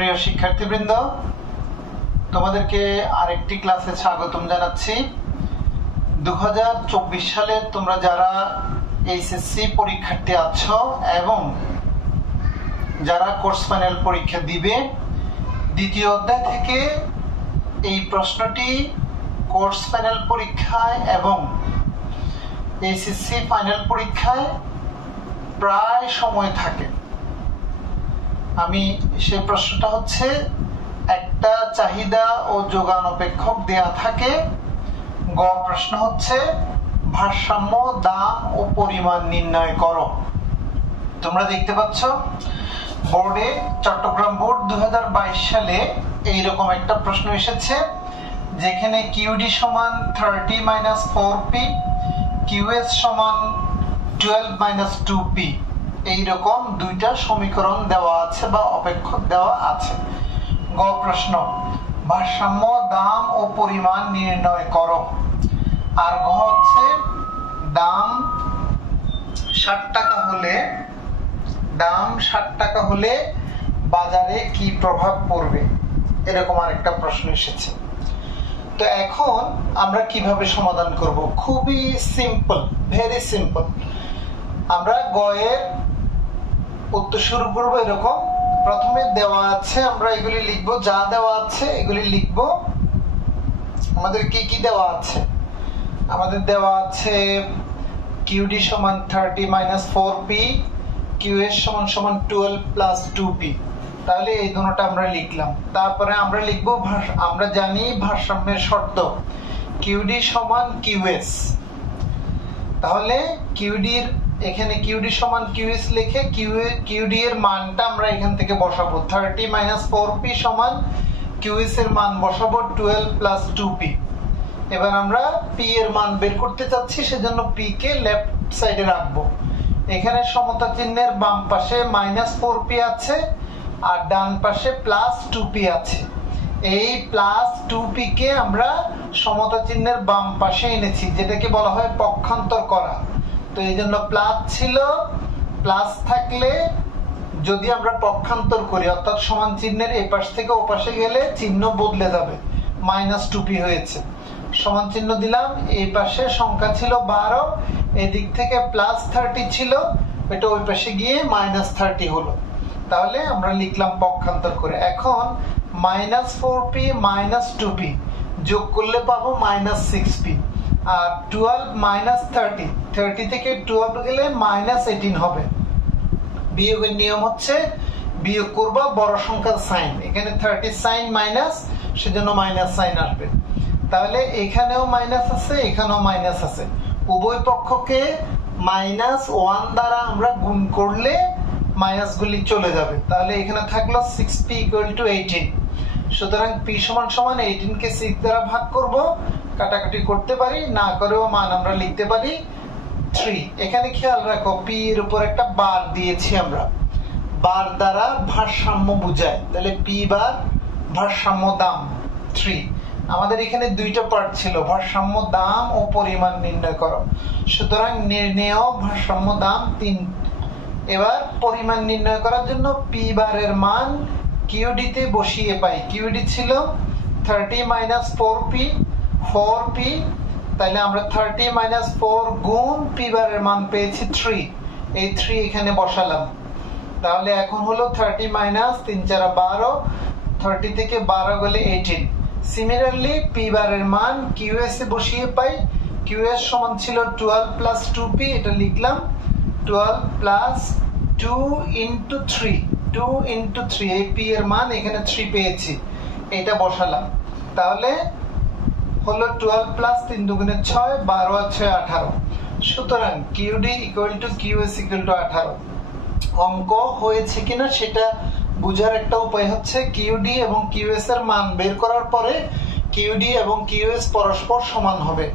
প্রিয় শিক্ষার্থীবৃন্দ, তোমাদেরকে আরেকটি ক্লাসে স্বাগতম জানাচ্ছি। 2024 সালে তোমরা যারা এইচএসসি পরীক্ষার্থী আছো এবং যারা কোর্স ফাইনাল পরীক্ষা দিবে, দ্বিতীয় অধ্যায় থেকে এই প্রশ্নটি কোর্স ফাইনাল পরীক্ষায় এবং এইচএসসি ফাইনাল পরীক্ষায় প্রায় সময় থাকে। আমি সেই প্রশ্নটা হচ্ছে, একটা চাহিদা ও যোগান অপেক্ষক দেয়া থাকে। গ প্রশ্ন হচ্ছে ভারসাম্য দাম ও পরিমাণ নির্ণয় করো। তোমরা দেখতে পাচ্ছ বোর্ডে, চট্টগ্রাম বোর্ড 2022 সালে এইরকম একটা প্রশ্ন এসেছে, যেখানে কিউডি সমান 30 - 4p, কিউএস সমান 12 - 2p, এইরকম দুইটা সমীকরণ দেওয়া আছে বা অপেক্ষক দেওয়া আছে। গ প্রশ্ন ভারসাম্য দাম ও পরিমাণ নির্ণয় করো। আর ঘ হচ্ছে দাম 60 টাকা হলে বাজারে কি প্রভাব পড়বে, এরকম আরেকটা প্রশ্ন এসেছে। তো এখন আমরা কিভাবে সমাধান করব? খুবই সিম্পল, ভেরি সিম্পল। আমরা গ এর উত্তর শুরু করব এরকম। প্রথমে দেওয়া আছে, আমরা এগুলি লিখবো, যা দেওয়া আছে এগুলি লিখবো। আমাদের কি কি দেওয়া আছে? আমাদের দেওয়া আছে কিউডি সমান 30 - 4p, কিউএস সমান 12 + 2p। তাহলে এই দুটোটা আমরা লিখলাম। তারপরে আমরা লিখবো, আমরা জানি ভারসাম্যের শর্ত কিউডি সমান কিউএস। তাহলে কিউডির এখানে কিউডি সমান কিউএস লিখে কিউডি এর মানটা আমরা এখান থেকে বসাবো। 30 - 4p সমান কিউএস এর মান বসাবো 12 + 2p। এবার আমরা পি এর মান বের করতে চাচ্ছি, সেজন্য পি কে লেফট সাইডে রাখবো। এখানে সমতা চিহ্নের বাম পাশে -4p আছে আর ডান পাশে +2p আছে। এই +2p কে আমরা সমতা চিহ্নের বাম পাশে এনেছি, যেটাকে বলা হয় পক্ষান্তর করা। তো এই জন্য প্লাস ছিল, প্লাস থাকলে যদি আমরা পক্ষান্তর করি, অর্থাৎ সমান চিহ্নের এই পাশ থেকে ও পাশে গেলে চিহ্ন বদলে যাবে, -2p হয়েছে। সমান চিহ্ন দিলাম, এই পাশে সংখ্যা ছিল 12, এদিক থেকে +30 ছিল, এটা ওই পাশে গিয়ে -30 হলো। তাহলে আমরা লিখলাম পক্ষান্তর করে। এখন -4p - 2p যোগ করলে পাবো -6p। আর 12 - 30 থেকে 12 গেলে -18 হবে। বিয়োগের নিয়ম হচ্ছে বিয়োগ করবা বড় সংখ্যার সাইন। এখানে 30 সাইন মাইনাস, সেজন্য মাইনাস সাইন আসবে। তাহলে এখানেও মাইনাস আছে, এখানেও মাইনাস আছে। উভয় পক্ষকে -1 দ্বারা আমরা গুণ করলে মাইনাস গুলি চলে যাবে। তাহলে এখানে থাকলো 6p = 18। সুতরাং p সমান 18 কে 6 দ্বারা ভাগ করব। কাটাকাটি করতে পারি, না করেও মান আমরা লিখতে পারি 3। এখানে খেয়াল রাখো, p এর উপর একটা বার দিয়েছি আমরা, বার দ্বারা ভারসাম্য বোঝায়। তাহলে p বার ভারসাম্য দাম 3। আমাদের এখানে দুইটা পার্ট ছিল, ভারসাম্য দাম ও পরিমাণ নির্ণয় করো। সুতরাং নির্ণেয় ভারসাম্য দাম 3। এবার পরিমাণ নির্ণয় করার জন্য p বারের মান কিউডি তে বসিয়ে পাই। কিউডি ছিল 30 - 4p, তাহলে আমরা 30 - 4 গুণ p বারের মান পেয়েছি 3। এই 3 এখানে বসালাম। তাহলে এখন হলো 30 - 3 × 4 = 12, 30 থেকে 12 গেলে 18। সিমিলারলি p বারের মান কিউএস এ বসিয়ে পাই। কিউএস সমান ছিল 12 + 2p, এটা লিখলাম 12 + 2 × 3, 2 × 3। এই p এর মান এখানে 3 পেয়েছি, এটা বসালাম। তাহলে হলো 12 + 3 × 2 = 6, 12 আর 6 = 18। সুতরাং কিউডি = কিউএস = 18। অঙ্ক হয়েছে কিনা সেটা বুঝার একটা উপায় হচ্ছে কিউডি এবং কিউএস এর মান বের করার পরে কিউডি এবং কিউএস পরস্পর সমান হবে।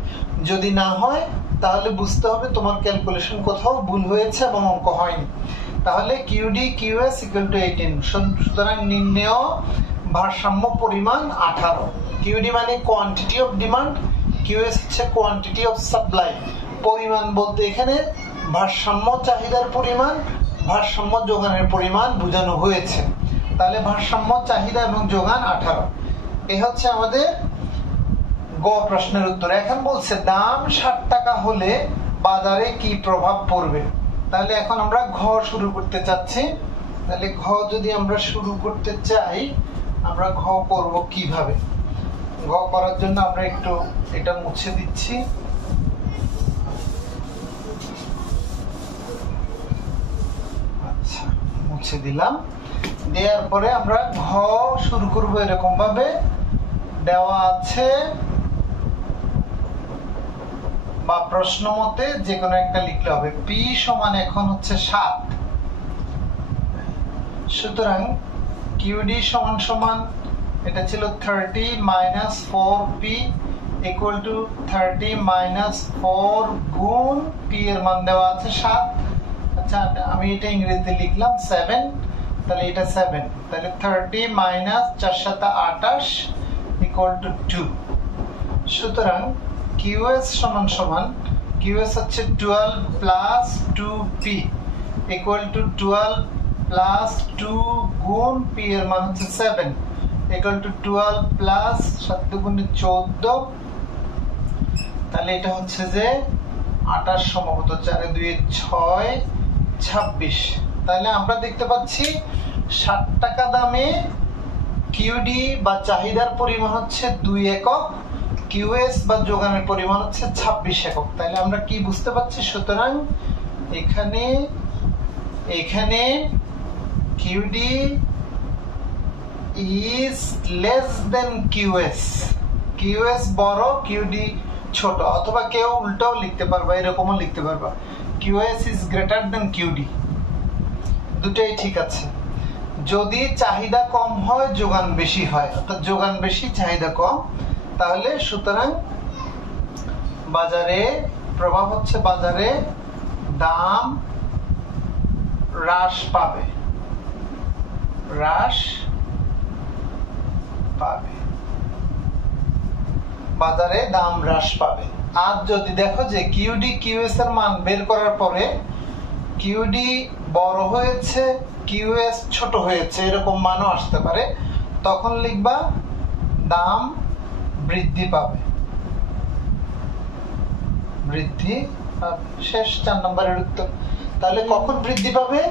যদি না হয় তাহলে বুঝতে হবে তোমার ক্যালকুলেশন কোথাও ভুল হয়েছে এবং অঙ্ক হয়নি। তাহলে কিউডি কিউএস = 18। সুতরাং নির্ণেয় ভারসাম্য পরিমাণ 18। কিউডি মানে কোয়ান্টিটি অফ ডিমান্ড, কিউএস হচ্ছে কোয়ান্টিটি অফ সাপ্লাই। পরিমাণ বলতে এখানে ভারসাম্য চাহিদার পরিমাণ, ভারসাম্য যোগানের পরিমাণ বোঝানো হয়েছে। তাহলে ভারসাম্য চাহিদা এবং যোগান 18। এই হচ্ছে আমাদের গ প্রশ্নের উত্তর। এখন বলছে দাম 60 টাকা হলে বাজারে কি প্রভাব পড়বে। তাহলে এখন আমরা ঘ শুরু করতে চাচ্ছি। তাহলে ঘ যদি আমরা শুরু করতে চাই, আমরা ঘ করব কিভাবে? ঘ করার জন্য আমরা একটু এটা মুছে দিচ্ছি। আচ্ছা, মুছে দিলাম। দেওয়ার পরে আমরা ঘ শুরু করব এরকম ভাবে। দেওয়া আছে বা প্রশ্ন মতে যে কোনো একটা লিখলে হবে। পি সমান এখন হচ্ছে 7, সুতরাং কিউডি সমান সমান এটা ছিল 30 minus 4p equal to 30 minus 4 গুণ পি এর মান দেওয়া আছে 7। আচ্ছা, আমি এটা ইংরেজিতে লিখলাম 7, তাহলে এটা 7, তাহলে 30 মাইনাস 4 7 28 ইকুয়াল টু 2। সুতরাং কিউএস সমান সমান কিউএস হচ্ছে 12 plus 2p equal to 12 plus 2 গুণ পি এর মান হচ্ছে 7 ইকুয়াল টু 12 প্লাস 7 দুগুণে 14, তাহলে এটা হচ্ছে যে 28 সম্ভবত 4 2 6 26। তাহলে আমরা দেখতে পাচ্ছি 60 টাকা দামে কিউডি বা চাহিদার পরিমাণ হচ্ছে 2 একক, কিউএস বা যোগানের পরিমাণ হচ্ছে 26 একক। তাহলে আমরা কি বুঝতে পারছি? সুতরাং এখানে QD is less than QS, QS বড় কিউডি ছোট, অথবা কেউ উল্টাও লিখতে পারবা, এরকমও লিখতে পারবা QS is greater than QD, দুটাই ঠিক আছে। যদি চাহিদা কম হয় যোগান বেশি হয়, অর্থাৎ যোগান বেশি চাহিদা কম, তাহলে সুতরাং বাজারে প্রভাব হচ্ছে বাজারে দাম হ্রাস পাবে, বাজারে দাম হ্রাস পাবে। আর যদি দেখো যে কিউডি কিউএস এর মান বের করার পরে কিউডি বড় হয়েছে কিউএস ছোট হয়েছে এরকম মানও আসতে পারে, তখন লিখবা দাম বৃদ্ধি পাবে, শেষ 4 নম্বরের উত্তর। তাহলে কখন বৃদ্ধি পাবে?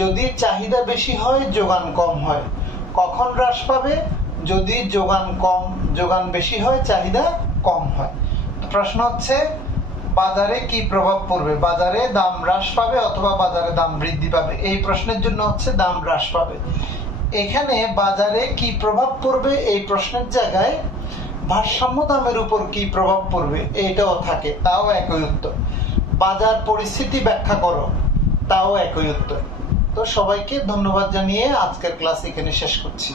যদি চাহিদা বেশি হয় যোগান কম হয়। কখন হ্রাস পাবে? যদি যোগান বেশি হয় চাহিদা কম হয়। প্রশ্ন হচ্ছে বাজারে কি প্রভাব পড়বে, বাজারে দাম হ্রাস পাবে অথবা বাজারে দাম বৃদ্ধি পাবে। এই প্রশ্নের জন্য হচ্ছে দাম হ্রাস পাবে। এখানে বাজারে কি প্রভাব পড়বে এই প্রশ্নের জায়গায় ভারসাম্য দামের উপর কি প্রভাব পড়বে এটাও থাকে, তাও একই উত্তর। বাজার পরিস্থিতি ব্যাখ্যা করো, তাও একই উত্তর। তো সবাইকে ধন্যবাদ জানিয়ে আজকের ক্লাস এখানে শেষ করছি।